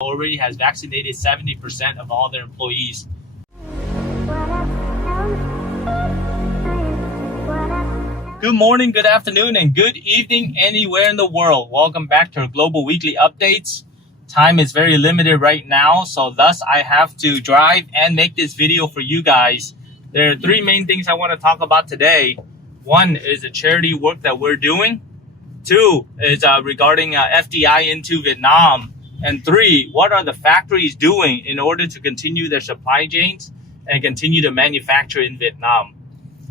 already has vaccinated 70% of all their employees. Good morning, good afternoon, and good evening anywhere in the world. Welcome back to our Global Weekly Updates. Time is very limited right now, so thus I have to drive and make this video for you guys. There are three main things I want to talk about today. One is the charity work that we're doing. Two is regarding FDI into Vietnam. And three, what are the factories doing in order to continue their supply chains and continue to manufacture in Vietnam?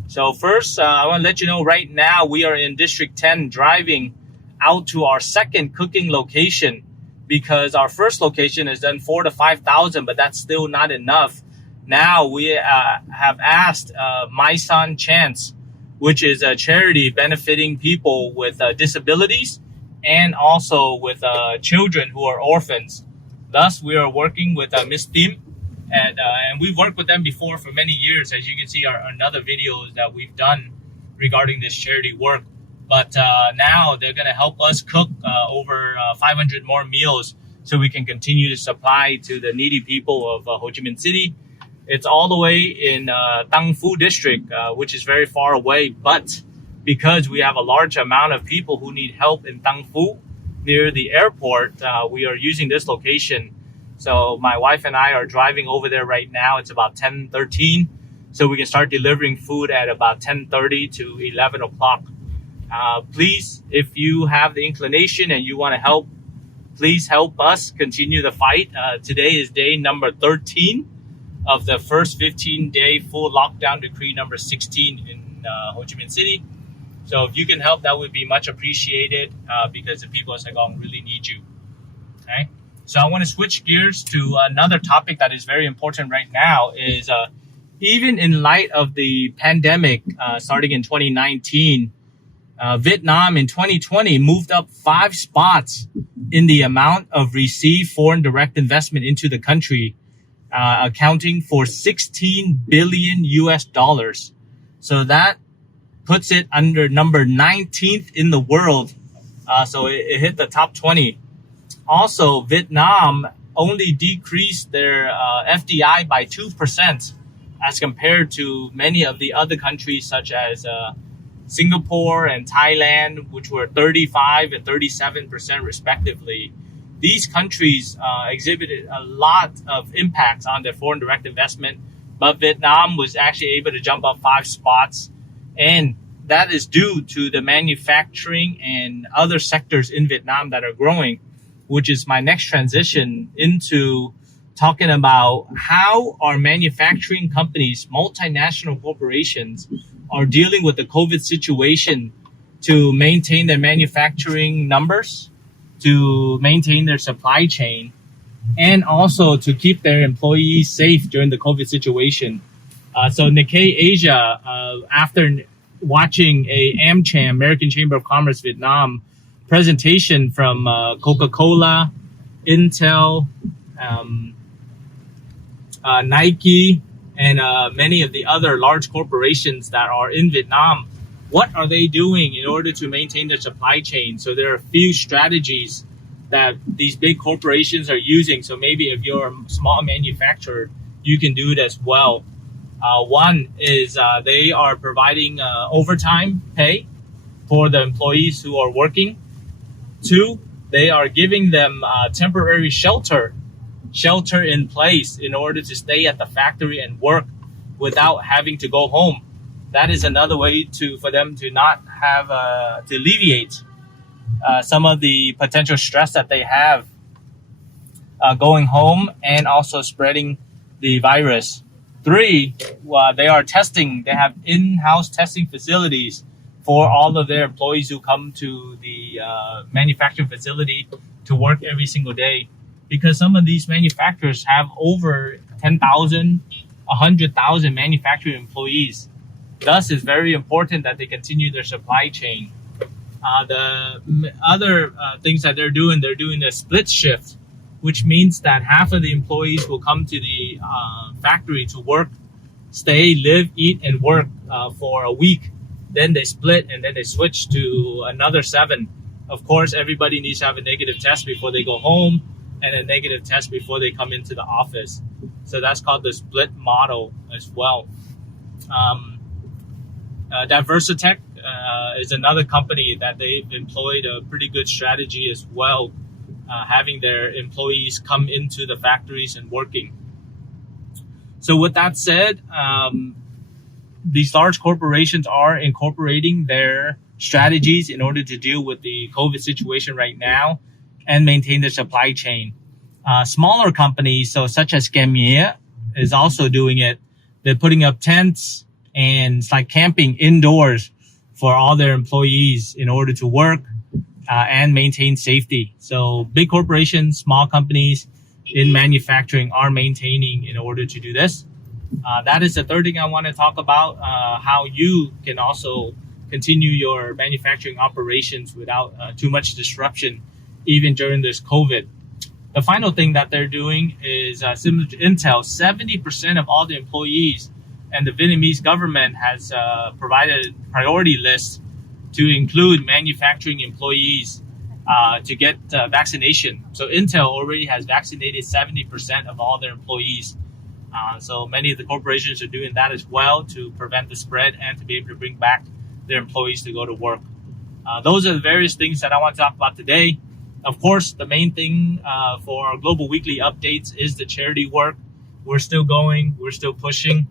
So first, I want to let you know right now we are in District 10 driving out to our second cooking location because our first location has done 4,000 to 5,000, but that's still not enough. Now we have asked My Son Chance, which is a charity benefiting people with disabilities and also with children who are orphans. Thus, we are working with Miss Tim. And we've worked with them before for many years, as you can see another videos that we've done regarding this charity work. But now they're going to help us cook over 500 more meals so we can continue to supply to the needy people of Ho Chi Minh City. It's all the way in Tăng Phu district, which is very far away. But because we have a large amount of people who need help in Tăng Phu near the airport, we are using this location. So my wife and I are driving over there right now. It's about 10:13. So we can start delivering food at about 10:30 to 11 o'clock. Please, if you have the inclination and you want to help, please help us continue the fight. Today is day number 13 of the first 15-day full lockdown decree number 16 in Ho Chi Minh City. So if you can help, that would be much appreciated because the people of Saigon really need you. Okay. So I want to switch gears to another topic that is very important right now is even in light of the pandemic starting in 2019, Vietnam in 2020 moved up 5 spots in the amount of received foreign direct investment into the country, accounting for 16 billion US dollars. So that puts it under number 19th in the world. So it hit the top 20. Also, Vietnam only decreased their FDI by 2% as compared to many of the other countries such as Singapore and Thailand, which were 35 and 37% respectively. These countries exhibited a lot of impacts on their foreign direct investment, but Vietnam was actually able to jump up 5 spots. And that is due to the manufacturing and other sectors in Vietnam that are growing, which is my next transition into talking about how our manufacturing companies, multinational corporations, are dealing with the COVID situation to maintain their manufacturing numbers, to maintain their supply chain, and also to keep their employees safe during the COVID situation. So Nikkei Asia, after watching a AmCham, American Chamber of Commerce Vietnam, presentation from Coca-Cola, Intel, Nike, and many of the other large corporations that are in Vietnam. What are they doing in order to maintain their supply chain? So there are a few strategies that these big corporations are using. So maybe if you're a small manufacturer, you can do it as well. One is they are providing overtime pay for the employees who are working. Two, they are giving them temporary shelter in place in order to stay at the factory and work without having to go home. That is another way for them to not have to alleviate some of the potential stress that they have going home and also spreading the virus. Three, they are testing. They have in-house testing facilities for all of their employees who come to the manufacturing facility to work every single day, because some of these manufacturers have over 10,000, 100,000 manufacturing employees. Thus, it's very important that they continue their supply chain. The other things that they're doing a split shift, which means that half of the employees will come to the factory to work, stay, live, eat, and work for a week. Then they split and then they switch to another 7. Of course, everybody needs to have a negative test before they go home. and a negative test before they come into the office. So that's called the split model as well. Diversitech is another company that they've employed a pretty good strategy as well, having their employees come into the factories and working. So with that said, these large corporations are incorporating their strategies in order to deal with the COVID situation right now and maintain their supply chain. Smaller companies, so such as Gamie, is also doing it. They're putting up tents and it's like camping indoors for all their employees in order to work and maintain safety. So big corporations, small companies in manufacturing are maintaining in order to do this. That is the third thing I want to talk about, how you can also continue your manufacturing operations without too much disruption, even during this COVID. The final thing that they're doing is similar to Intel, 70% of all the employees and the Vietnamese government has provided priority lists to include manufacturing employees to get vaccination. So Intel already has vaccinated 70% of all their employees. So many of the corporations are doing that as well to prevent the spread and to be able to bring back their employees to go to work. Those are the various things that I want to talk about today. Of course, the main thing for our Global Weekly updates is the charity work. We're still going, we're still pushing.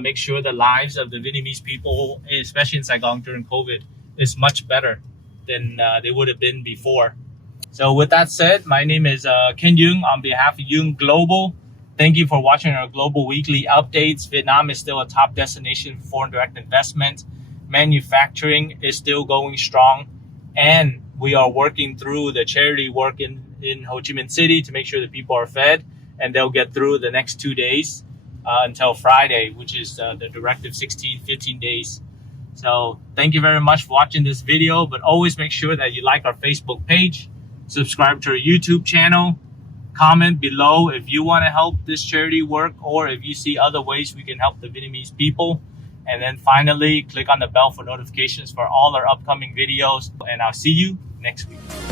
Make sure the lives of the Vietnamese people, especially in Saigon during COVID, is much better than they would have been before. So with that said, my name is Ken Yeung on behalf of Yeung Global. Thank you for watching our Global Weekly updates. Vietnam is still a top destination for foreign direct investment. Manufacturing is still going strong. And we are working through the charity work in Ho Chi Minh City to make sure that people are fed. And they'll get through the next 2 days until Friday, which is the directive 15 days. So thank you very much for watching this video. But always make sure that you like our Facebook page, subscribe to our YouTube channel, comment below if you want to help this charity work or if you see other ways we can help the Vietnamese people. And then finally, click on the bell for notifications for all our upcoming videos. And I'll see you next week.